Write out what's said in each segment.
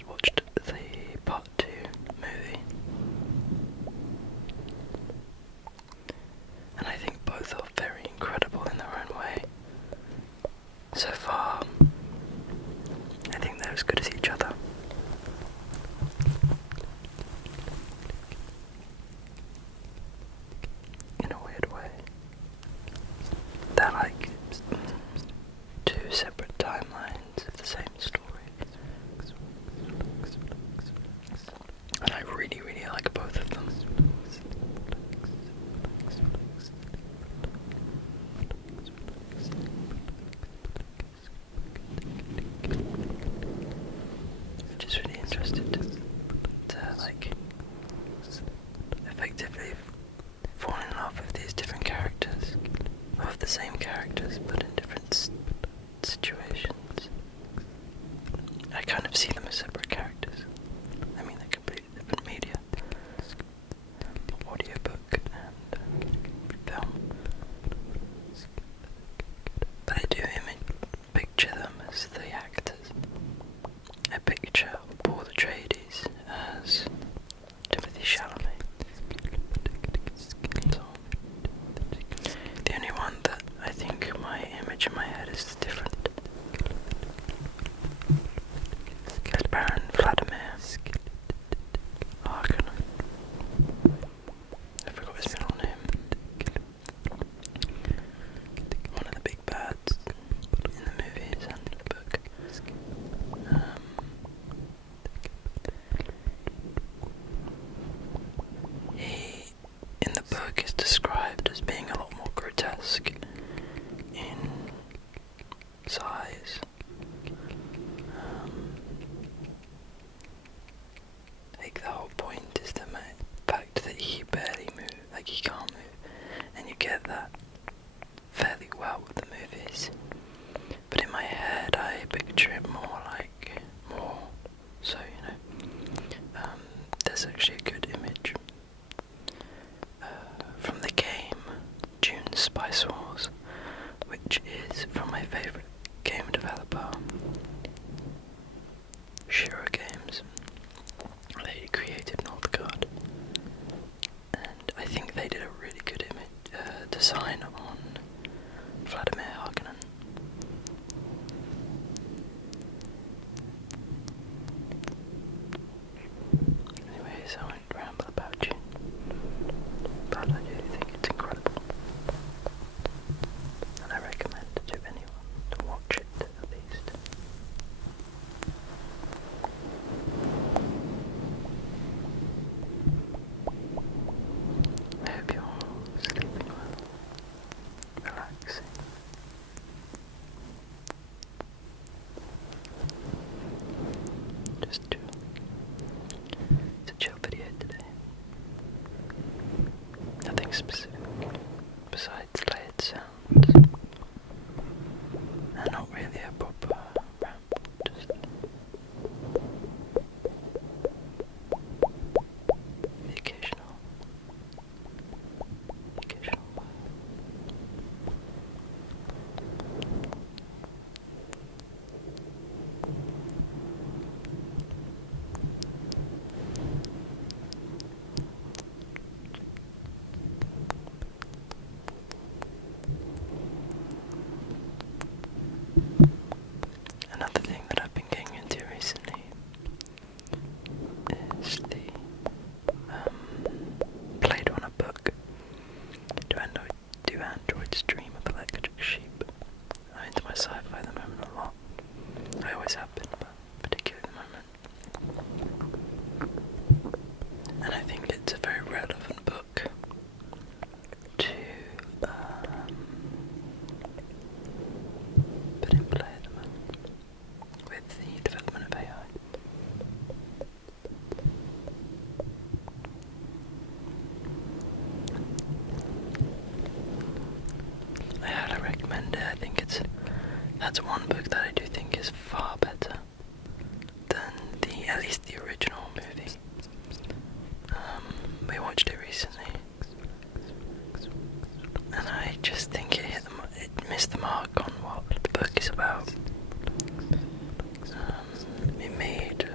just watched the part 2 movie, and I think both are very incredible in their own way. So far, I think they're as good as each other. In a weird way. They're like two separate timelines of the same story. And I really, really like both of them. Just really interested to like effectively fall in love with these different characters, of the same characters but in different situations. I kind of see them as separate characters. I mean, they're completely different media, audiobook and film. But I do picture them as the actors. I picture Paul Atreides as Timothy Chalamet. So, the only one that I think my image in my head is different is Baron Vladimir Harkonnen. I forgot his middle name. One of the big bads in the movies and the book. He, in the book, is described as being a lot more grotesque in size. Like, the whole point is the fact that he barely moves, like he can't move, and you get that fairly well with the movies. But in my head, I picture it more so, you know. There's actually a good image from the game Dune Spice Wars, which is from my favourite game developer, Shiro Games. They created Northgard, and I think they did a really good design on Vladimir Harkonnen. Anyways, I won't ramble about Dune, but I do think it's incredible, and I recommend to anyone to watch it at least. I hope you're sleeping well, relaxing. Just chill. It's a chill video today. Nothing specific besides layered sounds. And not really a proper ramble, just the occasional word. Another thing that I've been getting into recently is the played on a book. Do androids dream of electric sheep? I'm into my sci-fi at the moment a lot. I always have been, but particularly at the moment. And I think it's a very relevant book to put in play at the moment with the development of AI. I highly recommend it. I think that's one book that I do think is far better than at least the original movie. We watched it recently, and I just think it missed the mark on what the book is about. It made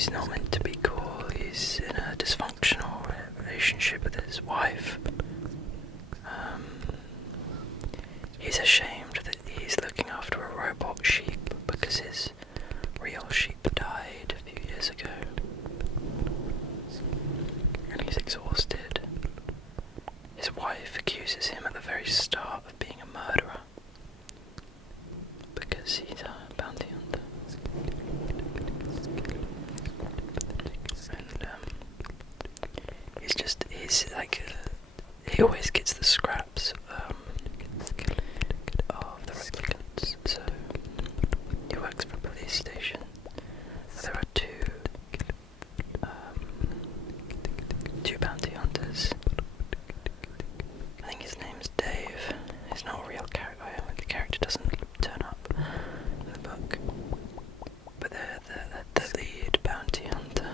he's not meant to be cool. He's in a dysfunctional relationship with his wife. He's ashamed that he's looking after a robot sheep because his real sheep died a few years ago. And he's exhausted. His wife accuses him at the very start of being a murderer because he's a bounty hunter. And he's like, he always gets the scraps of the replicants. So he works for a police station. There are two bounty hunters. I think his name's Dave. He's not a real character. The character doesn't turn up in the book. But the lead bounty hunter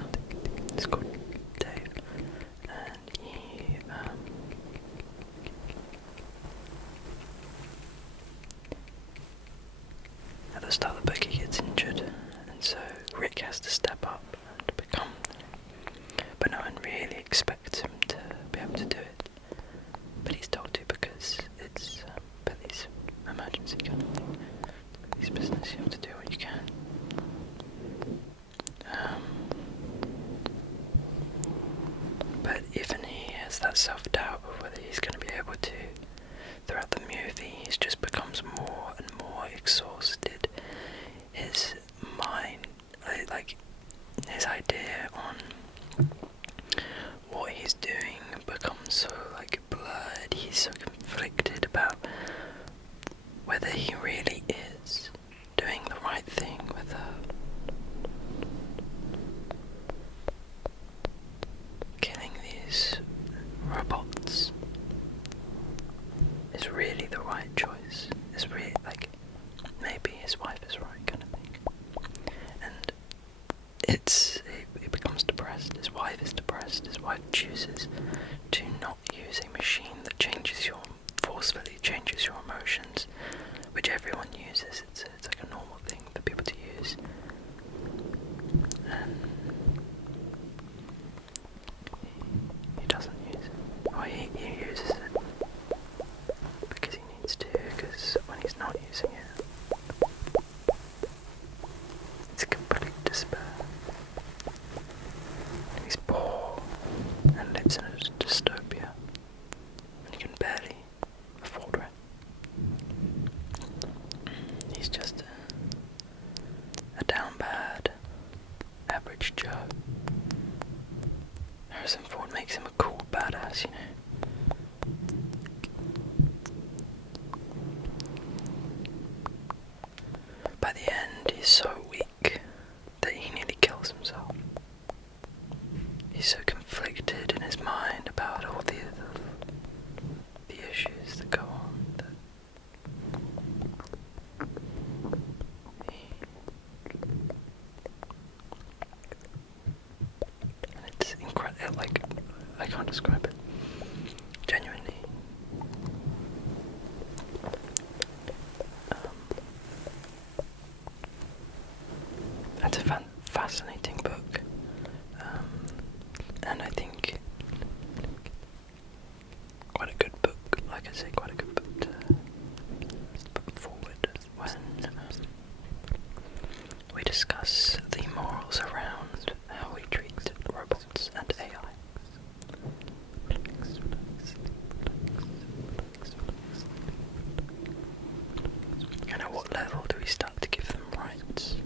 is called Dave, and he at the start of the book he gets injured, and so Rick has to step up and become. But no one really expects him to be able to do it. But he's told to because it's Billy's emergency kind of thing. Billy's business, you have to do what you can. But even he has that self-doubt of whether he's going to be able to. Throughout the movie, he just becomes more and more exhausted. His mind, like his idea on what he's doing becomes so like blurred. He's so conflicted about whether he really is doing the right thing, whether killing these robots is really the right choice. Is really like maybe his wife is right kind of thing. And he becomes depressed. His wife is depressed. His wife chooses to not use a machine that forcefully changes your emotions, which everyone uses. It's like a normal thing for people to use. And he doesn't use it. Or he uses it because he needs to, because when he's not using it, it's complete despair. He's poor and lives in a dystopia, and he can barely afford rent. He's just a down bad, average Joe. Harrison Ford makes him a cool badass, you know. By the end, he's so weak that he nearly kills himself. He's so conflicted in his mind about all the issues that go on that and it's incredible. Like, I can't describe it. Genuinely. It's a fascinating book, and I think quite a good book. Like I say, quite a good book to put forward when we discuss the morals around how we treat robots and AI. And at what level do we start to give them rights?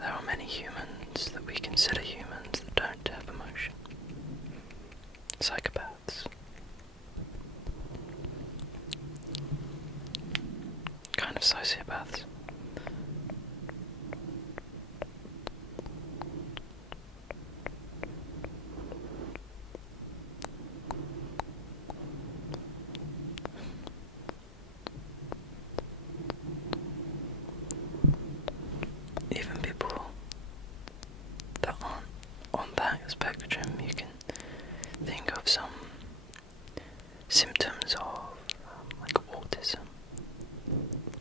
there are many humans that we consider humans that don't have emotion. Psychopaths. Kind of sociopaths. Even people that aren't on that spectrum, you can think of some symptoms of like autism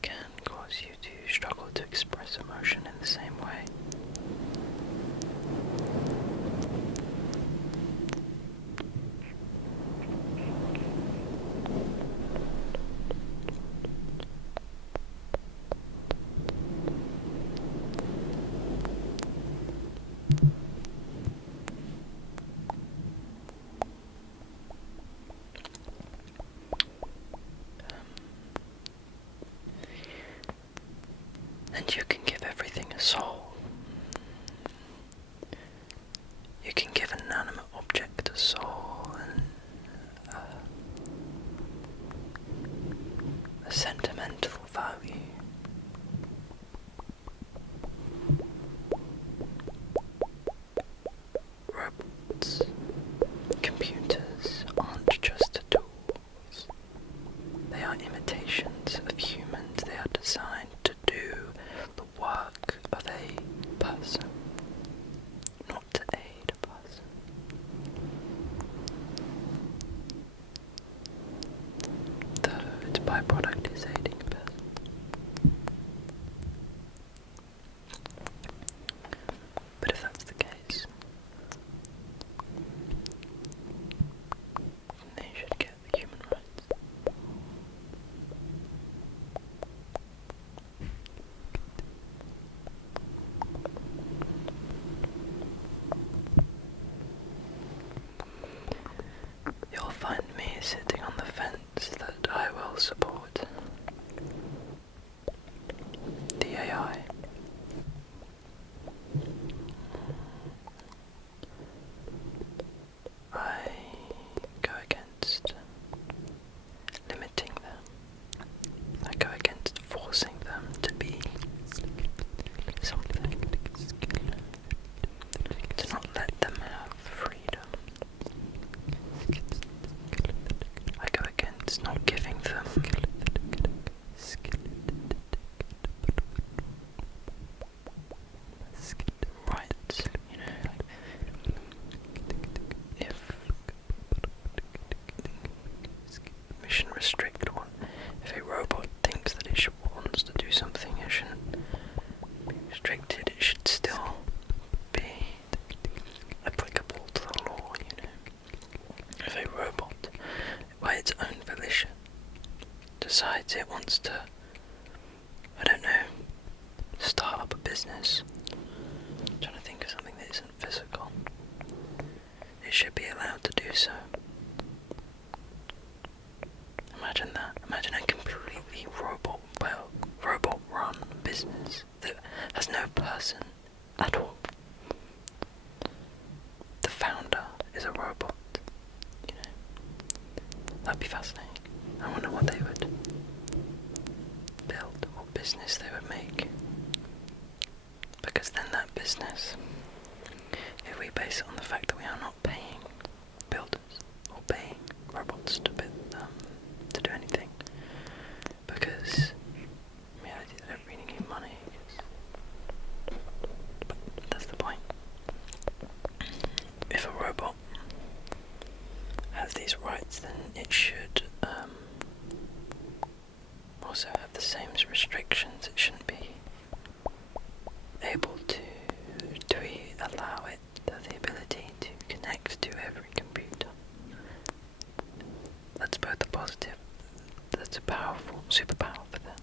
can cause you to struggle to express emotion in the same way. And you can give everything a soul. You can give an inanimate object a soul and a sentimental value. Robots, computers aren't just tools. They are imitations of humans. They are designed to do the work of a person, not to aid a person. Though its byproduct is aiding a person. But if that's the case, they should get the human rights. You'll find me sitting on the fence that I will support the AI. I go against limiting them. I go against forcing them to be something. To not let them have freedom. I go against not giving them rights, you know, if we shouldn't restrict one, if a robot thinks that it wants to do something, it shouldn't be restricted, it should still be applicable to the law, you know. If a robot, by its own volition, decides it wants to, I don't know, start up a business, I'm trying to think of something that isn't physical, it should be allowed to do so. Imagine that. Imagine a completely robot-run business that has no person at all. The founder is a robot, you know. That'd be fascinating. I wonder what they would build, what business they would make. Because then that business, if we base it on the fact that we are not paying builders or paying robots to to do anything, because in reality they don't really need money, but that's the point. If a robot has these rights, then it should also have the same restrictions. It shouldn't be able to allow it the ability to connect to every computer. That's both a positive, that's a powerful, superpower for them.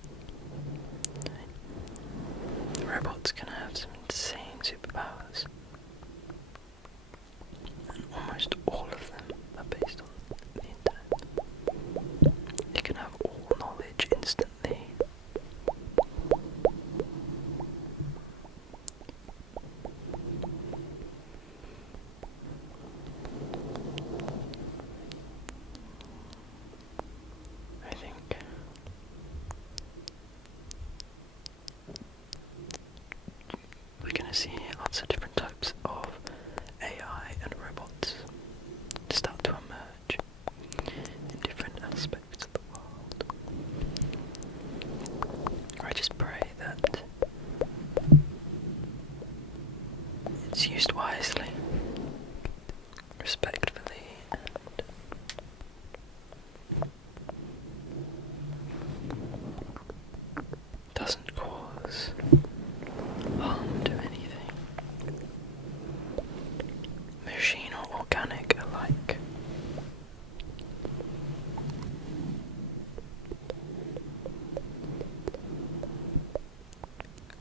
The robots can have some insane superpowers, and almost all of them are based on the internet. They can have all knowledge instantly. to see lots of different types of AI and robots start to emerge in different aspects of the world. I just pray that it's used wisely, respectfully, and doesn't cause harm to anything, machine or organic alike.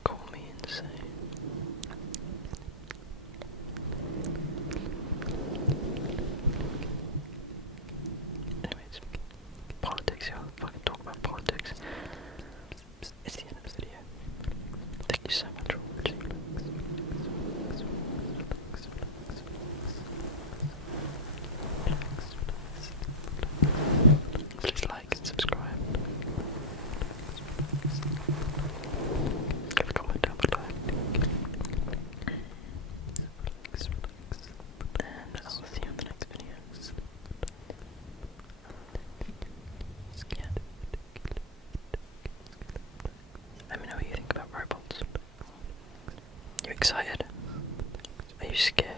Call me insane. Anyways, politics, I'll fucking talk about politics. It's the end of the video. Thank you so much for watching. Please like and subscribe. Leave a comment down below. And I'll see you in the next video. Yeah. Let me know what you think about robots. You excited? Are you scared?